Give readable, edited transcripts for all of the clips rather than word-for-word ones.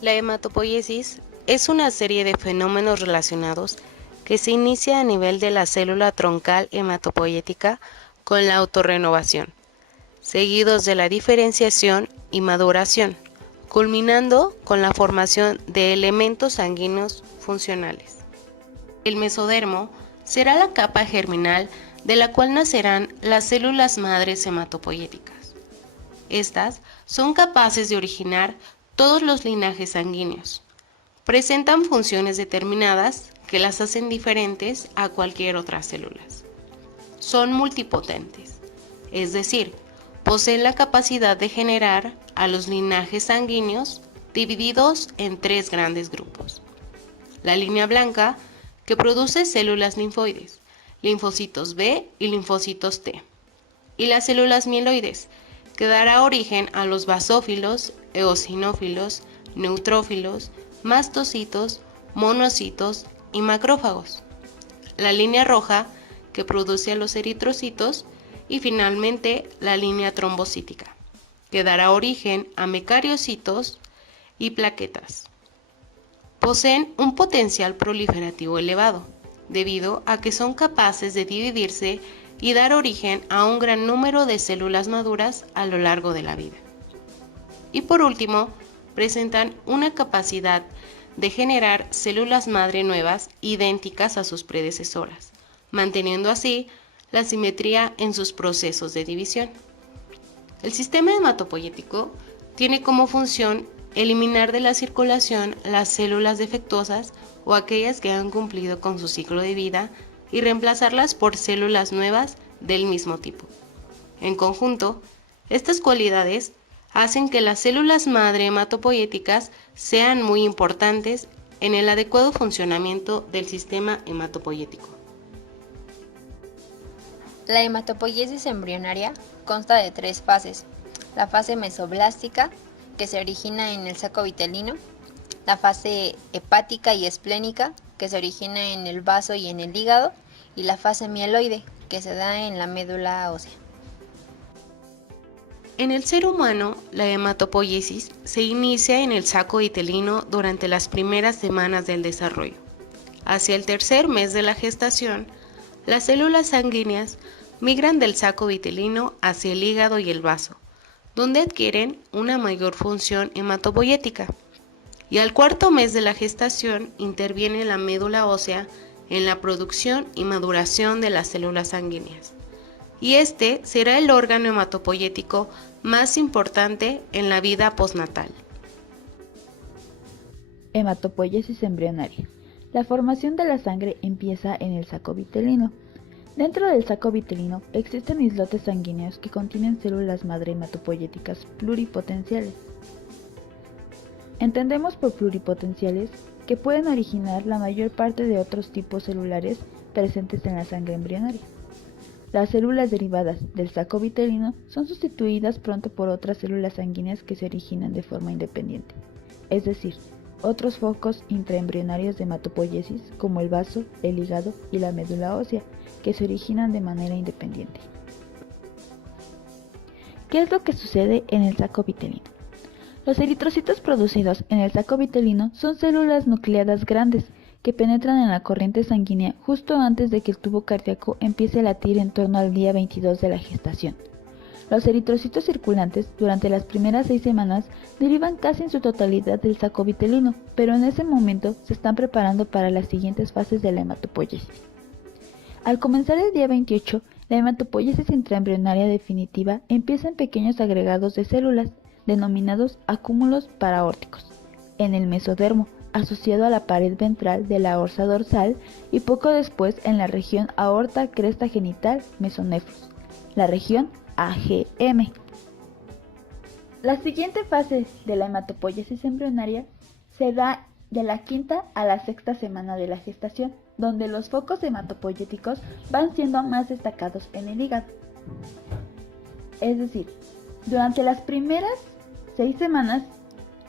La hematopoiesis es una serie de fenómenos relacionados que se inicia a nivel de la célula troncal hematopoietica con la autorrenovación, seguidos de la diferenciación y maduración, culminando con la formación de elementos sanguíneos funcionales. El mesodermo será la capa germinal de la cual nacerán las células madres hematopoieticas. Estas son capaces de originar todos los linajes sanguíneos. Presentan funciones determinadas que las hacen diferentes a cualquier otra célula. Son multipotentes, es decir, poseen la capacidad de generar a los linajes sanguíneos divididos en tres grandes grupos. La línea blanca, que produce células linfoides, linfocitos B y linfocitos T, y las células mieloides, que dará origen a los basófilos, eosinófilos, neutrófilos, mastocitos, monocitos y macrófagos. La línea roja, que produce a los eritrocitos, y finalmente la línea trombocítica, que dará origen a mecariocitos y plaquetas. Poseen un potencial proliferativo elevado, debido a que son capaces de dividirse y dar origen a un gran número de células maduras a lo largo de la vida. Y por último, presentan una capacidad de generar células madre nuevas idénticas a sus predecesoras, manteniendo así la simetría en sus procesos de división. El sistema hematopoyético tiene como función eliminar de la circulación las células defectuosas o aquellas que han cumplido con su ciclo de vida y reemplazarlas por células nuevas del mismo tipo. En conjunto, estas cualidades hacen que las células madre hematopoyéticas sean muy importantes en el adecuado funcionamiento del sistema hematopoyético. La hematopoiesis embrionaria consta de tres fases: la fase mesoblástica, que se origina en el saco vitelino; la fase hepática y esplénica, que se origina en el vaso y en el hígado; y la fase mieloide, que se da en la médula ósea. En el ser humano, la hematopoiesis se inicia en el saco vitelino durante las primeras semanas del desarrollo. Hacia el tercer mes de la gestación, las células sanguíneas migran del saco vitelino hacia el hígado y el vaso, donde adquieren una mayor función hematopoyética. Y al cuarto mes de la gestación interviene la médula ósea en la producción y maduración de las células sanguíneas. Y este será el órgano hematopoyético más importante en la vida postnatal. Hematopoiesis embrionaria. La formación de la sangre empieza en el saco vitelino. Dentro del saco vitelino existen islotes sanguíneos que contienen células madre hematopoyéticas pluripotenciales. Entendemos por pluripotenciales que pueden originar la mayor parte de otros tipos celulares presentes en la sangre embrionaria. Las células derivadas del saco vitelino son sustituidas pronto por otras células sanguíneas que se originan de forma independiente, es decir, otros focos intraembrionarios de hematopoiesis como el vaso, el hígado y la médula ósea, que se originan de manera independiente. ¿Qué es lo que sucede en el saco vitelino? Los eritrocitos producidos en el saco vitelino son células nucleadas grandes que penetran en la corriente sanguínea justo antes de que el tubo cardíaco empiece a latir en torno al día 22 de la gestación. Los eritrocitos circulantes durante las primeras 6 semanas derivan casi en su totalidad del saco vitelino, pero en ese momento se están preparando para las siguientes fases de la hematopoiesis. Al comenzar el día 28, la hematopoiesis intraembrionaria definitiva empieza en pequeños agregados de células, denominados acúmulos paraórticos, en el mesodermo, asociado a la pared ventral de la aorta dorsal, y poco después en la región aorta cresta genital mesonefros, la región AGM. La siguiente fase de la hematopoiesis embrionaria se da de la quinta a la sexta semana de la gestación, donde los focos hematopoyéticos van siendo más destacados en el hígado. Es decir, durante las primeras 6 semanas,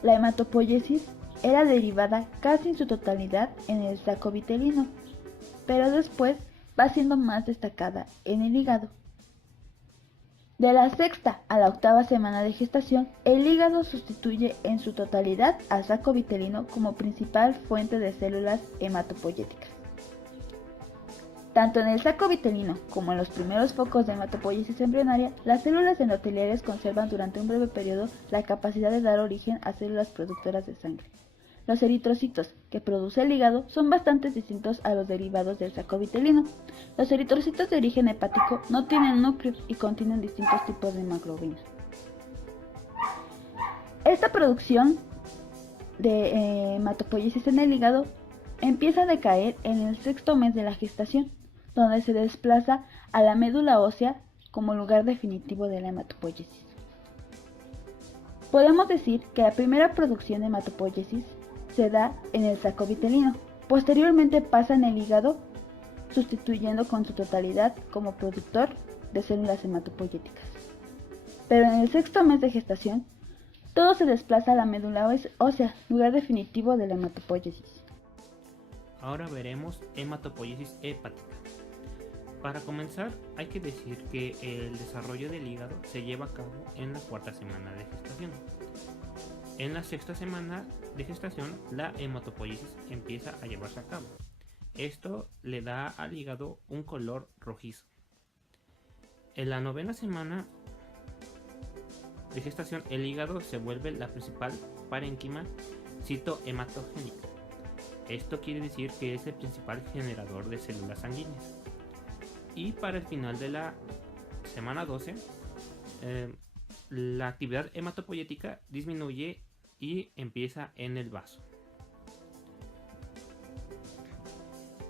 la hematopoiesis era derivada casi en su totalidad en el saco vitelino, pero después va siendo más destacada en el hígado. De la sexta a la octava semana de gestación, el hígado sustituye en su totalidad al saco vitelino como principal fuente de células hematopoyéticas. Tanto en el saco vitelino como en los primeros focos de hematopoiesis embrionaria, las células endoteliales conservan durante un breve periodo la capacidad de dar origen a células productoras de sangre. Los eritrocitos que produce el hígado son bastante distintos a los derivados del saco vitelino. Los eritrocitos de origen hepático no tienen núcleo y contienen distintos tipos de hemoglobina. Esta producción de hematopoiesis en el hígado empieza a decaer en el sexto mes de la gestación, donde se desplaza a la médula ósea como lugar definitivo de la hematopoiesis. Podemos decir que la primera producción de hematopoiesis se da en el saco vitelino, posteriormente pasa en el hígado, sustituyendo con su totalidad como productor de células hematopoyéticas. Pero en el sexto mes de gestación, todo se desplaza a la médula ósea, lugar definitivo de la hematopoiesis. Ahora veremos hematopoiesis hepática. Para comenzar, hay que decir que el desarrollo del hígado se lleva a cabo en la cuarta semana de gestación. En la sexta semana de gestación, la hematopoiesis empieza a llevarse a cabo. Esto le da al hígado un color rojizo. En la novena semana de gestación, el hígado se vuelve la principal parénquima citohematogénica. Esto quiere decir que es el principal generador de células sanguíneas. Y para el final de la semana 12, la actividad hematopoyética disminuye y empieza en el vaso.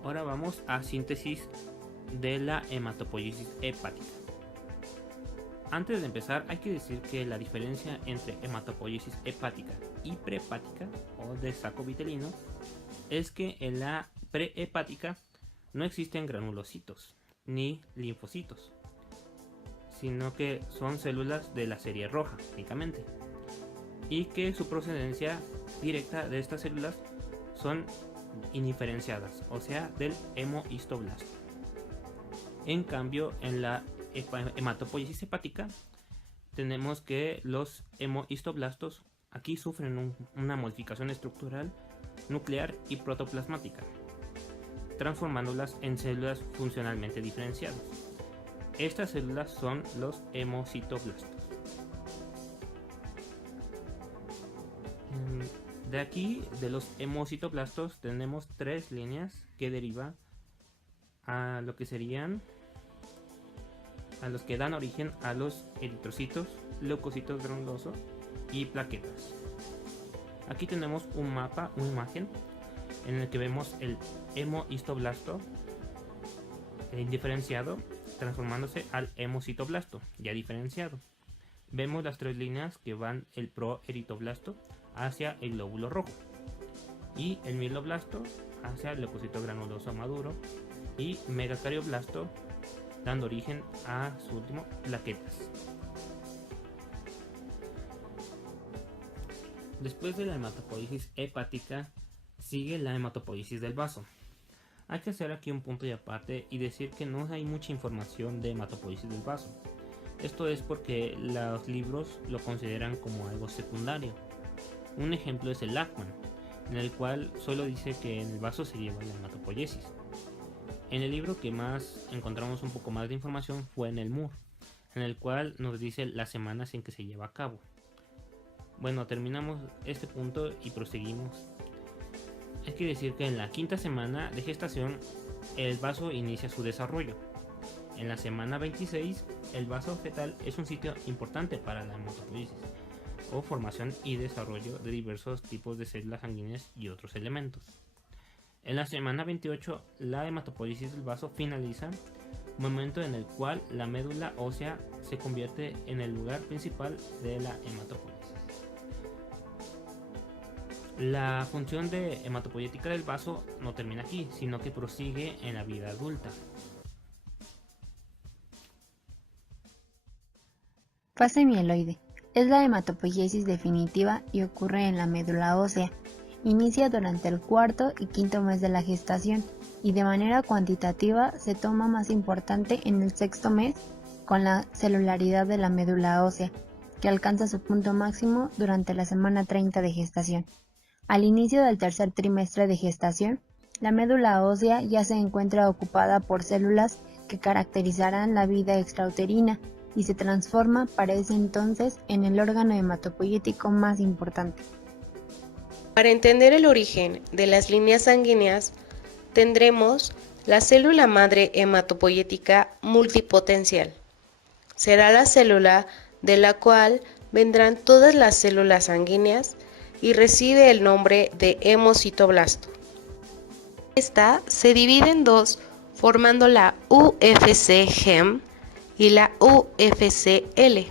Ahora vamos a síntesis de la hematopoiesis hepática. Antes de empezar, hay que decir que la diferencia entre hematopoiesis hepática y prehepática o de saco vitelino es que en la prehepática no existen granulocitos ni linfocitos, sino que son células de la serie roja únicamente, y que su procedencia directa de estas células son indiferenciadas, o sea, del hemohistoblasto. En cambio, en la hematopoiesis hepática tenemos que los hemohistoblastos aquí sufren una modificación estructural, nuclear y protoplasmática, transformándolas en células funcionalmente diferenciadas. Estas células son los hemocitoblastos. De aquí, de los hemocitoblastos, tenemos tres líneas que derivan a lo que serían a los que dan origen a los eritrocitos, leucocitos granulosos y plaquetas. Aquí tenemos un mapa, una imagen en el que vemos el hemohistoblasto indiferenciado transformándose al hemocitoblasto ya diferenciado. Vemos las tres líneas que van el proeritoblasto hacia el glóbulo rojo y el mieloblasto hacia el leucocito granuloso maduro y megacardioblasto dando origen a su último, plaquetas. Después de la hematopoiesis hepática sigue la hematopoiesis del vaso. Hay que hacer aquí un punto y aparte y decir que no hay mucha información de hematopoiesis del vaso. Esto es porque los libros lo consideran como algo secundario. Un ejemplo es el Lachman, en el cual solo dice que en el vaso se lleva la hematopoiesis. En el libro que más encontramos un poco más de información fue en el Moore, en el cual nos dice las semanas en que se lleva a cabo. Bueno, terminamos este punto y proseguimos. Hay que decir que en la quinta semana de gestación el vaso inicia su desarrollo. En la semana 26 el vaso fetal es un sitio importante para la hematopoiesis o formación y desarrollo de diversos tipos de células sanguíneas y otros elementos. En la semana 28 la hematopoiesis del vaso finaliza, momento en el cual la médula ósea se convierte en el lugar principal de la hematopoiesis. La función de hematopoyética del vaso no termina aquí, sino que prosigue en la vida adulta. Fase mieloide. Es la hematopoiesis definitiva y ocurre en la médula ósea. Inicia durante el cuarto y quinto mes de la gestación y de manera cuantitativa se toma más importante en el sexto mes con la celularidad de la médula ósea, que alcanza su punto máximo durante la semana 30 de gestación. Al inicio del tercer trimestre de gestación, la médula ósea ya se encuentra ocupada por células que caracterizarán la vida extrauterina y se transforma para ese entonces en el órgano hematopoyético más importante. Para entender el origen de las líneas sanguíneas, tendremos la célula madre hematopoyética multipotencial. Será la célula de la cual vendrán todas las células sanguíneas y recibe el nombre de hemocitoblasto. Esta se divide en dos, formando la UFC-Hem y la UFC-L.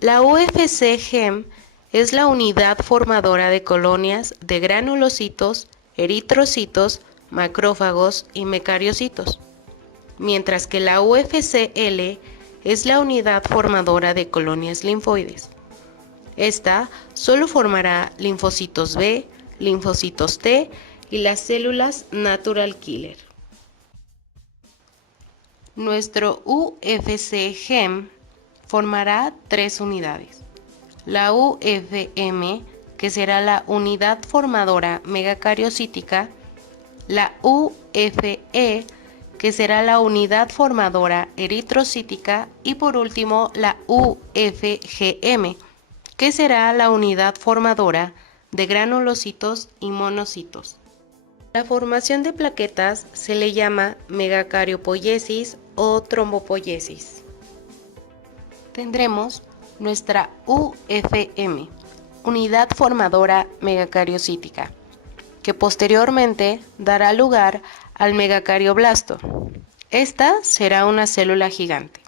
La UFC-Hem es la unidad formadora de colonias de granulocitos, eritrocitos, macrófagos y mecariocitos, mientras que la UFC-L es la unidad formadora de colonias linfoides. Esta solo formará linfocitos B, linfocitos T y las células natural killer. Nuestro UFC-Hem formará tres unidades. La UFM, que será la unidad formadora megacariocítica, la UFE, que será la unidad formadora eritrocítica, y por último la UFGM, que será la unidad formadora de granulocitos y monocitos. La formación de plaquetas se le llama megacariopoiesis o trombopoiesis. Tendremos nuestra UFM, unidad formadora megacariocítica, que posteriormente dará lugar al megacardioblasto. Esta será una célula gigante.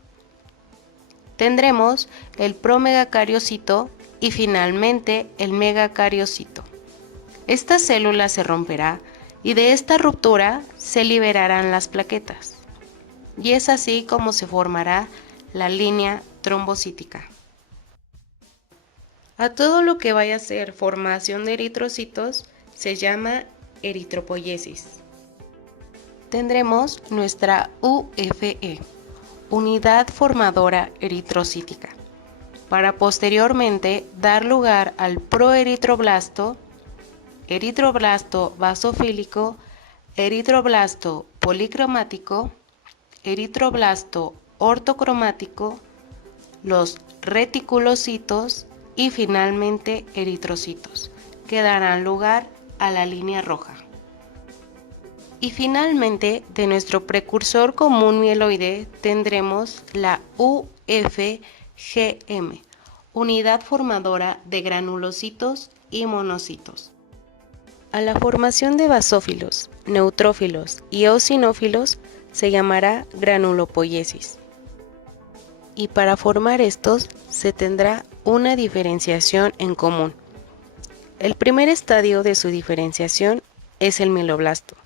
Tendremos el promegacariocito y finalmente el megacariocito. Esta célula se romperá y de esta ruptura se liberarán las plaquetas. Y es así como se formará la línea trombocítica. A todo lo que vaya a ser formación de eritrocitos se llama eritropoiesis. Tendremos nuestra UFE, unidad formadora eritrocítica, para posteriormente dar lugar al proeritroblasto, eritroblasto basofílico, eritroblasto policromático, eritroblasto ortocromático, los reticulocitos y finalmente eritrocitos, que darán lugar a la línea roja. Y finalmente, de nuestro precursor común mieloide tendremos la UFGM, unidad formadora de granulocitos y monocitos. A la formación de basófilos, neutrófilos y eosinófilos se llamará granulopoiesis. Y para formar estos se tendrá una diferenciación en común. El primer estadio de su diferenciación es el mieloblasto.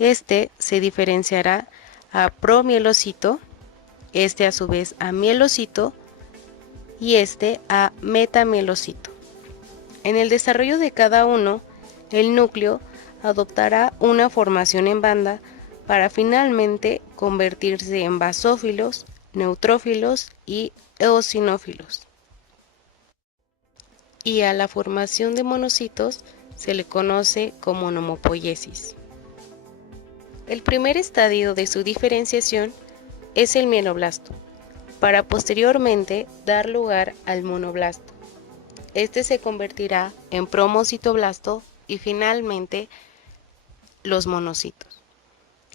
Este se diferenciará a promielocito, este a su vez a mielocito y este a metamielocito. En el desarrollo de cada uno, el núcleo adoptará una formación en banda para finalmente convertirse en basófilos, neutrófilos y eosinófilos. Y a la formación de monocitos se le conoce como nomopoiesis. El primer estadio de su diferenciación es el mieloblasto, para posteriormente dar lugar al monoblasto. Este se convertirá en promocitoblasto y finalmente los monocitos.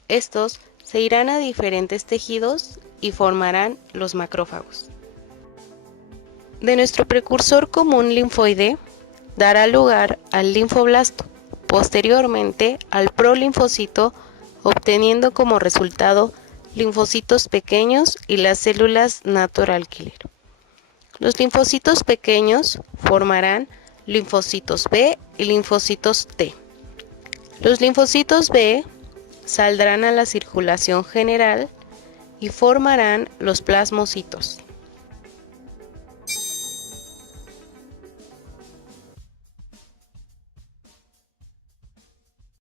Estos se irán a diferentes tejidos y formarán los macrófagos. De nuestro precursor común linfoide dará lugar al linfoblasto, posteriormente al prolinfocito, obteniendo como resultado linfocitos pequeños y las células natural killer. Los linfocitos pequeños formarán linfocitos B y linfocitos T. Los linfocitos B saldrán a la circulación general y formarán los plasmocitos.